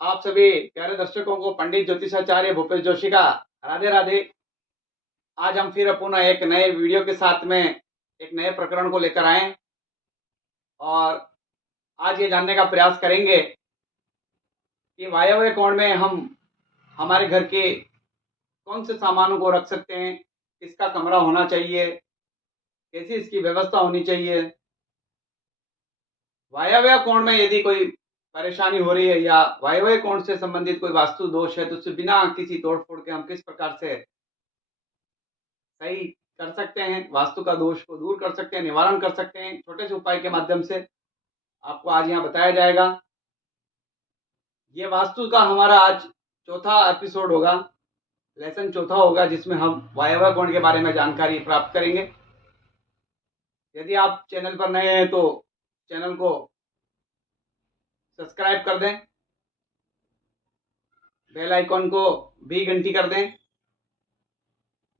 आप सभी प्यारे दर्शकों को पंडित ज्योतिषाचार्य भूपेश जोशी का राधे राधे। आज हम फिर पुनः एक नए वीडियो के साथ में एक नए प्रकरण को लेकर आए और आज ये जानने का प्रयास करेंगे कि वायव्य कोण में हम हमारे घर के कौन से सामानों को रख सकते हैं, किसका कमरा होना चाहिए, कैसी इसकी व्यवस्था होनी चाहिए। वायव्य कोण में यदि कोई परेशानी हो रही है या वायव्य कोण से संबंधित कोई वास्तु दोष है तो उसे बिना किसी तोड़ फोड़ के हम किस प्रकार से सही कर सकते हैं, वास्तु का दोष को दूर कर सकते हैं, निवारण कर सकते हैं छोटे से उपाय के माध्यम से, आपको आज यहाँ बताया जाएगा। ये वास्तु का हमारा आज चौथा एपिसोड होगा, लेसन चौथा होगा, जिसमें हम वायव्य कोण के बारे में जानकारी प्राप्त करेंगे। यदि आप चैनल पर नए हैं तो चैनल को सब्सक्राइब कर दें, बेल आइकॉन को भी घंटी कर दें।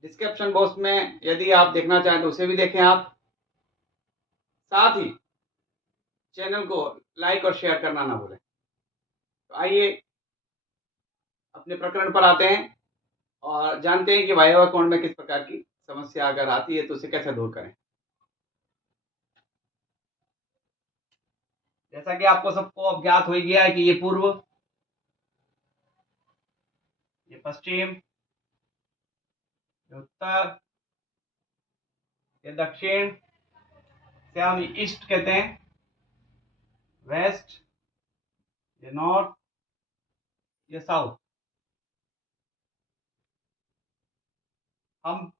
डिस्क्रिप्शन बॉक्स में यदि आप देखना चाहें तो उसे भी देखें आप। साथ ही चैनल को लाइक और शेयर करना ना भूलें। तो आइए अपने प्रकरण पर आते हैं और जानते हैं कि वायव्य कोण में किस प्रकार की समस्या अगर आती है तो उसे कैसे दूर करें। जैसा कि आपको सबको अज्ञात हो गया है कि ये पूर्व, ये पश्चिम, ये उत्तर, ये दक्षिण से हम ईस्ट कहते हैं, वेस्ट, ये नॉर्थ, ये साउथ। हम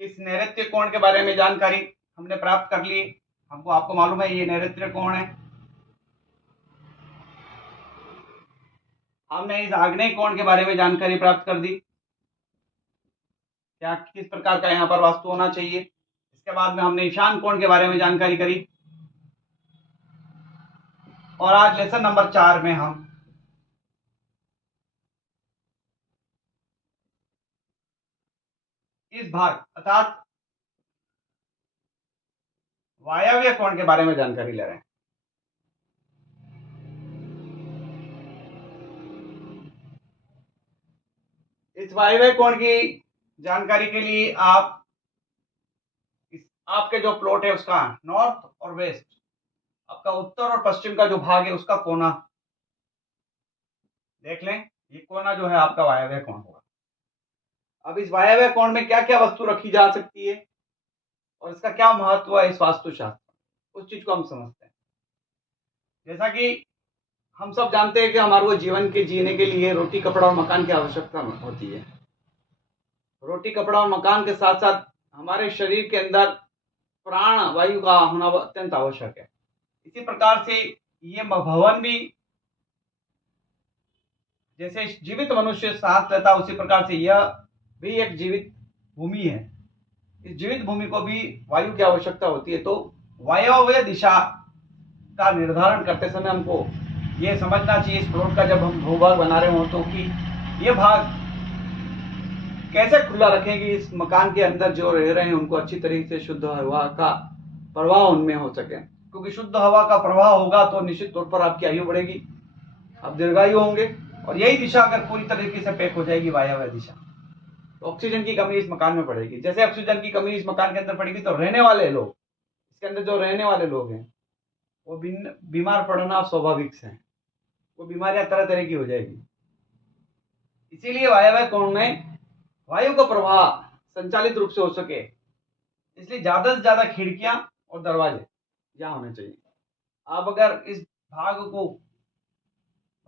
इस नैऋत्य कोण के बारे में जानकारी हमने प्राप्त कर ली। हमको आपको मालूम है ये नैऋत्य कोण है। हमने इस आग्नेय कोण के बारे में जानकारी प्राप्त कर दी, क्या किस प्रकार का यहाँ पर वास्तु होना चाहिए। इसके बाद में हमने ईशान कोण के बारे में जानकारी करी और आज लेसन नंबर 4 में हम इस भाग अर्थात वायव्य कोण के बारे में जानकारी ले रहे हैं। इस वायव्य कोण की जानकारी के लिए आप आपके जो प्लॉट है उसका नॉर्थ और वेस्ट, आपका उत्तर और पश्चिम का जो भाग है उसका कोना देख लें। ये कोना जो है आपका वायव्य कोण होगा। अब इस वायव्य कोण में क्या क्या वस्तु रखी जा सकती है और इसका क्या महत्व है इस वास्तुशास्त्र, उस चीज को हम समझते हैं। जैसा कि हम सब जानते हैं कि हमारे को जीवन के जीने के लिए रोटी कपड़ा और मकान की आवश्यकता होती है। रोटी कपड़ा और मकान के साथ साथ हमारे शरीर के अंदर प्राण वायु का होना अत्यंत आवश्यक है। इसी प्रकार से ये भवन भी जैसे जीवित मनुष्य सांस लेता है उसी प्रकार से यह भी एक जीवित भूमि है। इस जीवित भूमि को भी वायु की आवश्यकता होती है। तो वायव्य दिशा का निर्धारण करते समय हमको ये समझना चाहिए इस प्लॉट का, जब हम भूभाग बना रहे हो तो कि ये भाग कैसे खुला रखेंगे, इस मकान के अंदर जो रह रहे हैं उनको अच्छी तरीके से शुद्ध हवा का प्रवाह उनमें हो सके। क्योंकि शुद्ध हवा का प्रवाह होगा तो निश्चित तौर पर आपकी आयु बढ़ेगी, आप दीर्घायु होंगे। और यही दिशा अगर पूरी तरीके से पैक हो जाएगी वायव्य दिशा, तो ऑक्सीजन की कमी इस मकान में पड़ेगी। जैसे ऑक्सीजन की कमी इस मकान के अंदर पड़ेगी तो रहने वाले लोग, इसके अंदर जो रहने वाले लोग हैं वो बीमार पड़ना स्वाभाविक है। वो बीमारियां तरह तरह की हो जाएगी। इसीलिए वायव्य कोण में वायु का प्रवाह संचालित रूप से हो सके, इसलिए ज्यादा से ज्यादा खिड़कियां और दरवाजे यहाँ होने चाहिए। आप अगर इस भाग को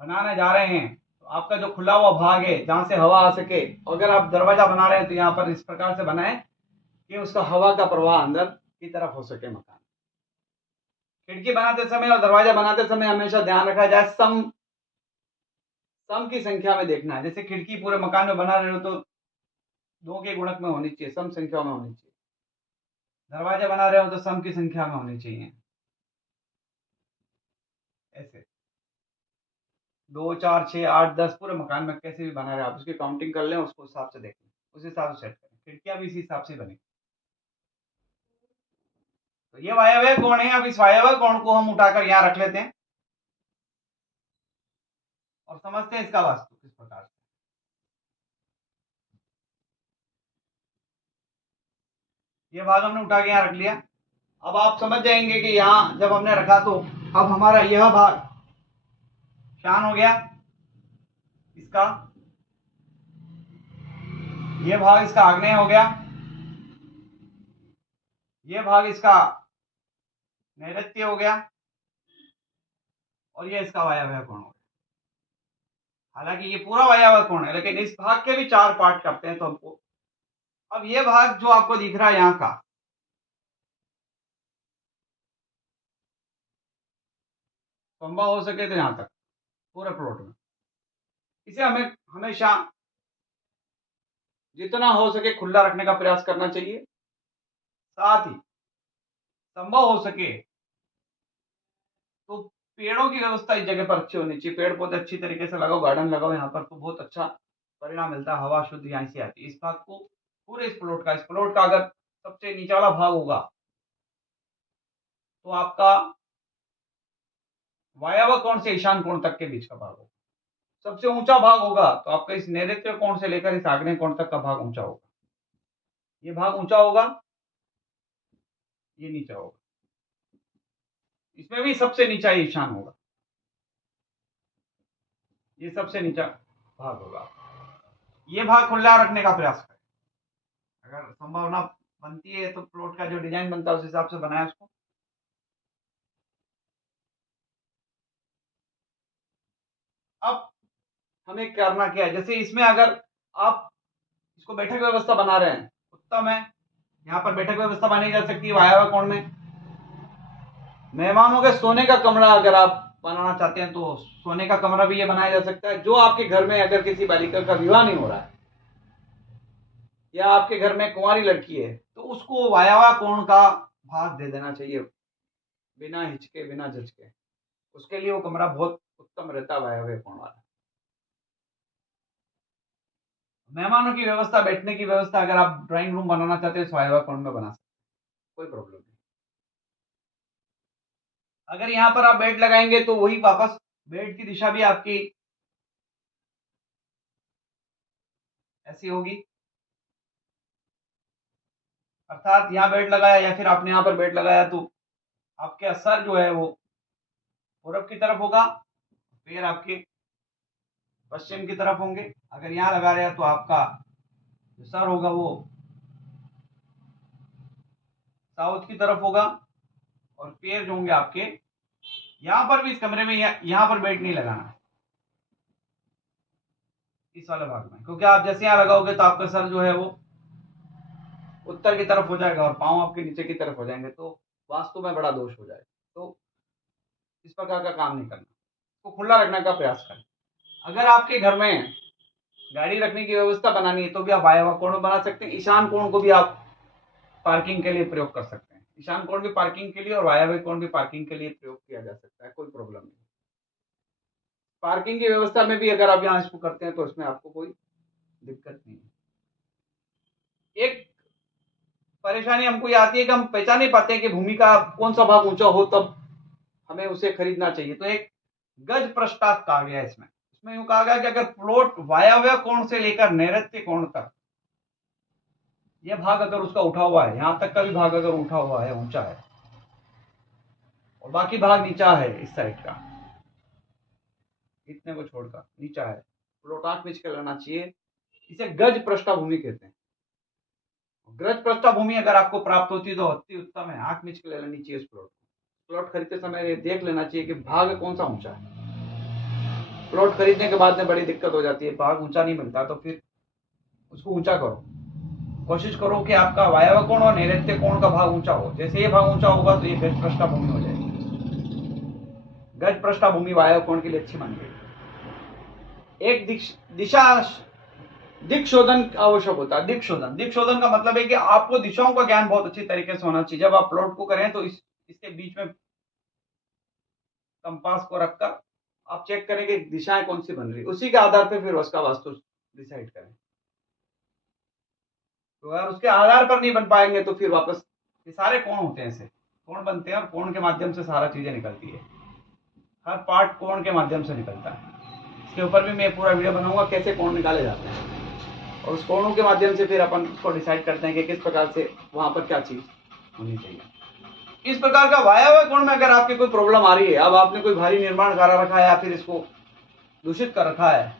बनाने जा रहे हैं तो आपका जो खुला हुआ भाग है जहां से हवा आ सके, अगर आप दरवाजा बना रहे हैं तो यहाँ पर इस प्रकार से बनाएं कि उसका हवा का प्रवाह अंदर की तरफ हो सके। मकान खिड़की बनाते समय और दरवाजा बनाते समय हमेशा ध्यान रखा जाए सम की संख्या में देखना है। जैसे खिड़की पूरे मकान में बना रहे हो तो 2 के गुणक में होनी चाहिए, सम संख्या में होनी चाहिए। दरवाजा बना रहे हो तो सम की संख्या में होनी चाहिए। ऐसे 2 4 6 8 10 पूरे मकान में कैसे भी बना रहे हो आप उसकी काउंटिंग कर लें, उसको हिसाब से देख लें, उस हिसाब से सेट करें। खिड़कियां भी इसी हिसाब से बनी। तो ये वायव्य कोण है। अब इस वायव्य कोण को हम उठाकर यहाँ रख लेते हैं। और समझते हैं इसका वास्तु किस प्रकार से। ये भाग हमने उठा के यहाँ रख लिया। अब आप समझ जाएंगे कि यहाँ जब हमने रखा तो अब हमारा यह भाग शान हो गया इसका, ये भाग इसका आग्नेय हो गया, ये भाग इसका नैऋत्य हो गया, और ये इसका वायव्य कोण हो गया। हालांकि ये पूरा वायव्य कोण है, लेकिन इस भाग के भी 4 पार्ट करते हैं तो हमको, अब ये भाग जो आपको दिख रहा है यहाँ का, संभव हो सके तो यहाँ तक पूरे प्लॉट में, इसे हमें हमेशा जितना हो सके खुला रखने का प्रयास करना चाहिए। साथ ही संभव हो सके तो पेड़ों की व्यवस्था इस जगह पर अच्छी होनी चाहिए, पेड़ पौधे अच्छी तरीके से लगाओ, गार्डन लगाओ यहाँ पर, तो बहुत अच्छा परिणाम मिलता है, हवा शुद्ध यहाँ से आती है। इस भाग को पूरे इस प्लॉट का अगर सबसे निचला भाग होगा तो आपका वायव्य कोण से ईशान कोण तक के बीच का भाग होगा। सबसे ऊंचा भाग होगा तो आपका इस नैऋत्य कोण से लेकर इस आग्नेय कोण तक का भाग ऊंचा होगा। ये भाग ऊंचा होगा, ये नीचा होगा, इसमें भी सबसे नीचा ईशान होगा, ये सबसे नीचा भाग होगा। ये भाग खुला रखने का प्रयास करें, अगर संभावना बनती है तो प्लॉट का जो डिजाइन बनता है उस हिसाब से बनाए उसको। अब हमें करना क्या है, जैसे इसमें अगर आप इसको बैठक व्यवस्था बना रहे हैं उत्तम है, यहाँ पर बैठक व्यवस्था बनाई जा सकती है वायव्य कोण में। मेहमानों के सोने का कमरा अगर आप बनाना चाहते हैं तो सोने का कमरा भी ये बनाया जा सकता है। जो आपके घर में अगर किसी बालिका का विवाह नहीं हो रहा है या आपके घर में कुंवारी लड़की है तो उसको वायव्य कोण का भाग दे देना चाहिए, बिना हिचके बिना झचके, उसके लिए वो कमरा बहुत उत्तम रहता है वायव्य कोण वाला। मेहमानों की व्यवस्था, बैठने की व्यवस्था अगर आप ड्राइंग रूम बनाना चाहते हैं तो वायव्य कोण में बना सकते हैं, कोई प्रॉब्लम नहीं। अगर यहाँ पर आप बेड लगाएंगे तो वही वापस बेड की दिशा भी आपकी ऐसी होगी, अर्थात यहाँ बेड लगाया या फिर आपने यहाँ पर बेड लगाया तो आपके सर जो है वो पूरब की तरफ होगा, पैर आपके पश्चिम की तरफ होंगे। अगर यहाँ लगा रहे हैं तो आपका जो सर होगा वो साउथ की तरफ होगा, और पैर जो होंगे आपके यहाँ पर भी, इस कमरे में यहाँ पर बेड नहीं लगाना इस वाले भाग में, क्योंकि आप जैसे यहाँ लगाओगे तो आपका सर जो है वो उत्तर की तरफ हो जाएगा और पांव आपके नीचे की तरफ हो जाएंगे, तो वास्तु में बड़ा दोष हो जाएगा। तो इस प्रकार का काम नहीं करना, तो खुला रखने का प्रयास करें। अगर आपके घर में गाड़ी रखने की व्यवस्था बनानी है तो भी आप वायव्य कोण बना सकते हैं। ईशान कोण को भी आप पार्किंग के लिए प्रयोग कर सकते हैं, ईशान कोण भी पार्किंग के लिए और वायव्य कोण भी पार्किंग के लिए प्रयोग किया जा सकता है, कोई प्रॉब्लम नहीं। पार्किंग की व्यवस्था में भी अगर आप यहाँ इसको करते हैं तो इसमें आपको कोई दिक्कत नहीं है। एक परेशानी हमको ये आती है कि हम पहचान नहीं पाते हैं कि भूमि का कौन सा भाग ऊंचा हो तब हमें उसे खरीदना चाहिए। तो एक गज प्रस्ताव कहा गया है इसमें, यूं कहा गया कि अगर प्लॉट वायव्य कोण से लेकर नैऋत्य कोण तक यह भाग अगर उसका उठा हुआ है, यहां तक का भी भाग अगर उठा हुआ है, ऊंचा है, और बाकी भाग नीचा है, इस साइड का इतने को छोड़कर नीचा है, प्लॉट आंख मीच कर लेना चाहिए। इसे गज पृष्ठभूमि कहते हैं। गज पृष्ठभूमि अगर आपको प्राप्त होती है तो अति उत्तम है, आंख मीच कर ले लेनी चाहिए। इस प्लॉट खरीदते समय देख लेना चाहिए कि भाग कौन सा ऊंचा है। प्लॉट खरीदने के बाद में बड़ी दिक्कत हो जाती है, भाग ऊंचा नहीं मिलता, तो फिर उसको ऊंचा करो, कोशिश करो कि आपका वायव्य कोण और नैऋत्य कोण का भाग ऊंचा हो। जैसे ये भाग ऊंचा होगा तो ये गज पृष्ठभूमि हो जाएगी। गज पृष्ठभूमि वायव्य कोण के लिए अच्छी मानी गई। एक दिशा दिक्शोधन आवश्यक होता है। दिक्शोधन का मतलब है कि आपको दिशाओं का ज्ञान बहुत अच्छी तरीके से होना चाहिए। जब आप प्लॉट को करें तो इसके बीच में कंपास को रखकर आप चेक करें कि दिशाएं कौन सी बन रही, उसी के आधार पर फिर उसका वास्तु डिसाइड करें। तो अगर उसके आधार पर नहीं बन पाएंगे तो फिर वापस, ये सारे कोण होते हैं, ऐसे कोण बनते हैं और कोण के माध्यम से सारा चीजें निकलती है, हर पार्ट कोण के माध्यम से निकलता है। इसके ऊपर भी मैं पूरा वीडियो बनाऊंगा कैसे कोण निकाले जाते हैं, और उस कोणों के माध्यम से फिर अपन उसको डिसाइड करते हैं कि किस प्रकार से वहां पर क्या चीज होनी चाहिए। इस प्रकार का वायव्य कोण में अगर आपकी कोई प्रॉब्लम आ रही है, अब आपने कोई भारी निर्माण करा रखा है या फिर इसको दूषित कर रखा है,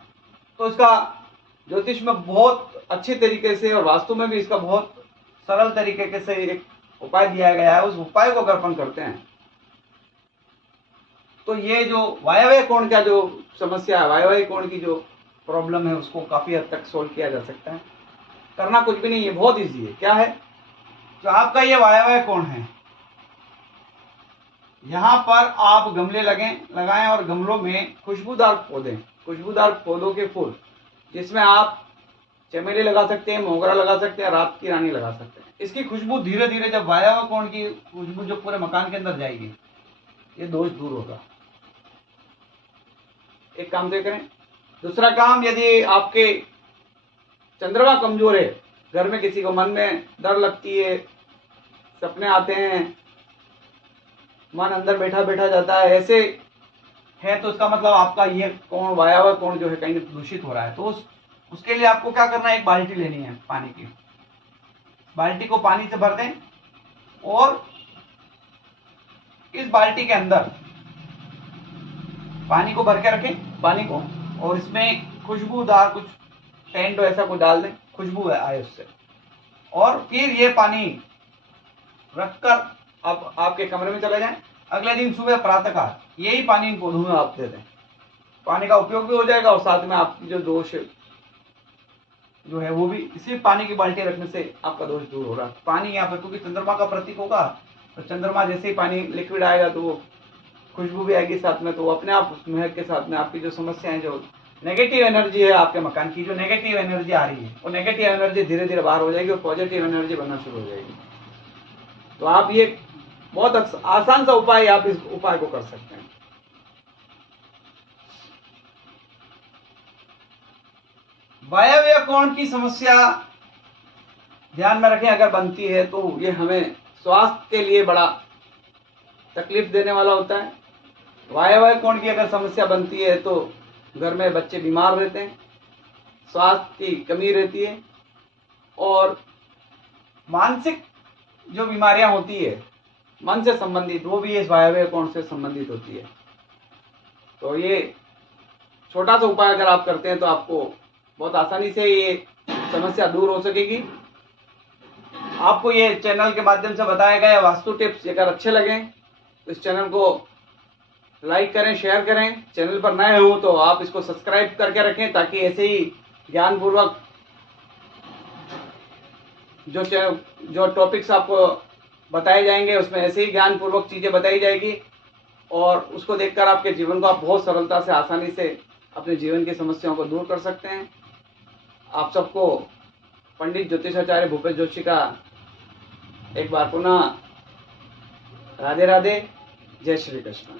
तो इसका ज्योतिष में बहुत अच्छे तरीके से और वास्तु में भी इसका बहुत सरल तरीके से एक उपाय दिया गया है। उस उपाय को अगर अपन करते हैं तो ये जो वायव्य कोण का जो समस्या है, वायव्य कोण की जो प्रॉब्लम है, उसको काफी हद तक सोल्व किया जा सकता है। करना कुछ भी नहीं है, बहुत इजी है। क्या है, जो आपका ये वायव्य कोण है, यहाँ पर आप गमले लगाएं और गमलों में खुशबूदार पौधों के फूल, जिसमें आप चमेली लगा सकते हैं, मोगरा लगा सकते हैं, रात की रानी लगा सकते हैं। इसकी खुशबू धीरे धीरे, जब वायव्य कोण की खुशबू जो पूरे मकान के अंदर जाएगी, ये दोष दूर होगा। एक काम तो करें। दूसरा काम, यदि आपके चंद्रमा कमजोर है, घर में किसी को मन में डर लगती है, सपने आते हैं, मन अंदर बैठा बैठा जाता है, ऐसे है, तो इसका मतलब आपका ये कोण, वायव्य कोण जो है, कहीं दूषित हो रहा है। तो उसके लिए आपको क्या करना है, एक बाल्टी लेनी है पानी की। बाल्टी को पानी से भर दें और इस बाल्टी के अंदर पानी को भर के रखें, पानी को, और इसमें खुशबूदार कुछ टेंट ऐसा कुछ डाल दें, खुशबू आए उससे। और फिर ये पानी रखकर आप आपके कमरे में चले जाएं। अगले दिन सुबह प्रातःकाल यही पानी इन पौधों में आप दे दें। पानी का उपयोग भी हो जाएगा और साथ में आपकी जो दोष जो है वो भी, इसी पानी की बाल्टी रखने से आपका दोष दूर हो रहा है। पानी यहाँ पर क्योंकि चंद्रमा का प्रतीक होगा, तो चंद्रमा जैसे ही पानी लिक्विड आएगा तो वो खुशबू भी आएगी साथ में, तो वो अपने आप उस महक के साथ में आपकी जो समस्याएं, जो नेगेटिव एनर्जी है आपके मकान की, जो नेगेटिव एनर्जी आ रही है, वो नेगेटिव एनर्जी धीरे धीरे बाहर हो जाएगी और पॉजिटिव एनर्जी बनना शुरू हो जाएगी। तो आप ये बहुत आसान सा उपाय, आप इस उपाय को कर सकते हैं। वायव्य कोण की समस्या ध्यान में रखें, अगर बनती है तो ये हमें स्वास्थ्य के लिए बड़ा तकलीफ देने वाला होता है। वायव्य कोण की अगर समस्या बनती है तो घर में बच्चे बीमार रहते हैं, स्वास्थ्य की कमी रहती है, और मानसिक जो बीमारियां होती है मन से संबंधित, वो भी इस वायव्य कोण से संबंधित होती है। तो ये छोटा सा उपाय अगर आप करते हैं तो आपको बहुत आसानी से ये समस्या दूर हो सकेगी। आपको ये चैनल के माध्यम से बताया गया वास्तु टिप्स अगर अच्छे लगे तो इस चैनल को लाइक करें, शेयर करें। चैनल पर नए हो तो आप इसको सब्सक्राइब करके रखें, ताकि ऐसे ही ज्ञानपूर्वक जो टॉपिक्स आपको बताए जाएंगे, उसमें ऐसे ही ज्ञानपूर्वक चीज़ें बताई जाएगी, और उसको देखकर आपके जीवन को आप बहुत सरलता से, आसानी से अपने जीवन की समस्याओं को दूर कर सकते हैं। आप सबको पंडित ज्योतिषाचार्य भूपेश जोशी का एक बार पुनः राधे राधे, जय श्री कृष्ण।